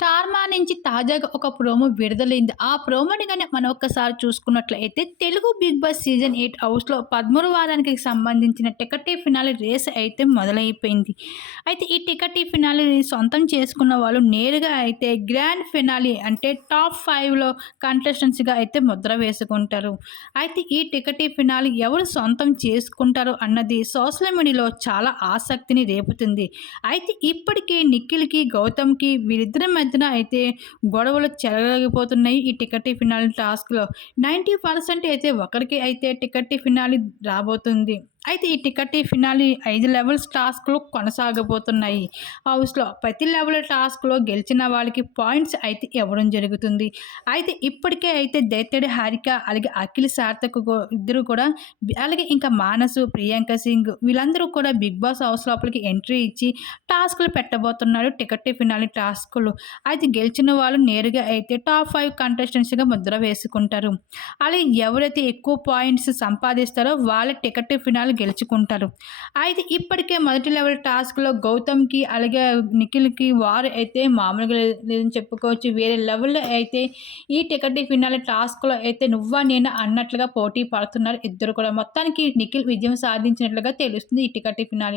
'స్టార్మా' నుంచి తాజాగా ఒక ప్రోమో విడుదలైంది. ఆ ప్రోమోని గాని మనం ఒక్కసారి చూసుకున్నట్లయితే తెలుగు 'బిగ్ బాస్' సీజన్ 8 హౌస్‌లో 13 వారానికి సంబంధించిన టికెట్ ఫినాలే రేస్ అయితే మొదలైపోయింది. అయితే ఈ టికెట్ ఫినాలేని సొంతం చేసుకున్న వాళ్ళు నేరుగా అయితే గ్రాండ్ ఫినాలే అంటే టాప్ 5లో కంటెస్టెంట్స్‌గా అయితే ముద్ర వేసుకుంటారు. అయితే ఈ టికెట్ ఫినాలే ఎవరు సొంతం చేసుకుంటారు అన్నది సోషల్ మీడియాలో చాలా ఆసక్తిని రేపుతుంది. అయితే ఇప్పటికే నిఖిల్‌కి, గౌతమ్‌కి వీరిద్దరి మధ్యన అయితే గొడవలు చెలరేగిపోతున్నాయి. ఈ టికెట్ ఫినాలే టాస్క్‌లో 90% అయితే ఒకరికి అయితే టికెట్ ఫినాలే రాబోతుంది. అయితే ఈ టికెట్ ఫినాలే 5 లెవెల్స్ టాస్క్‌లు కొనసాగబోతున్నాయి. హౌస్‌లో ప్రతి లెవెల్ టాస్క్‌లో గెలిచిన వాళ్ళకి పాయింట్స్ అయితే ఇవ్వడం జరుగుతుంది. అయితే ఇప్పటికే అయితే దైత్యుడు హారిక అలాగే అఖిల్ సార్థక్ ఇద్దరు కూడా అలాగే ఇంకా మానసు, ప్రియాంక సింగ్ వీళ్ళందరూ కూడా 'బిగ్ బాస్' హౌస్ లోపలికి ఎంట్రీ ఇచ్చి టాస్క్‌లు పెట్టబోతున్నారు. టికెట్ ఫినాలే టాస్క్‌లు. అయితే గెలిచిన వాళ్ళు నేరుగా అయితే టాప్ 5 కంటెస్టెంట్స్‌గా ముద్ర వేసుకుంటారు. అలాగే ఎవరైతే ఎక్కువ పాయింట్స్ సంపాదిస్తారో వాళ్ళ టికెట్ ఫినాలే గెలుచుకుంటారు. అయితే ఇప్పటికే మొదటి లెవెల్ టాస్క్‌లో గౌతమ్‌కి అలాగే నిఖిల్‌కి వార్ అయితే మామూలుగా లేదని చెప్పుకోవచ్చు. వేరే లెవెల్‌లో అయితే ఈ టికెట్ ఫినాలే టాస్క్‌లో అయితే నువ్వా నేనా అన్నట్లుగా పోటీ పడుతున్నారు ఇద్దరు కూడా. మొత్తానికి నిఖిల్ విజయం సాధించినట్లుగా తెలుస్తుంది ఈ టికెట్ ఫినాలే.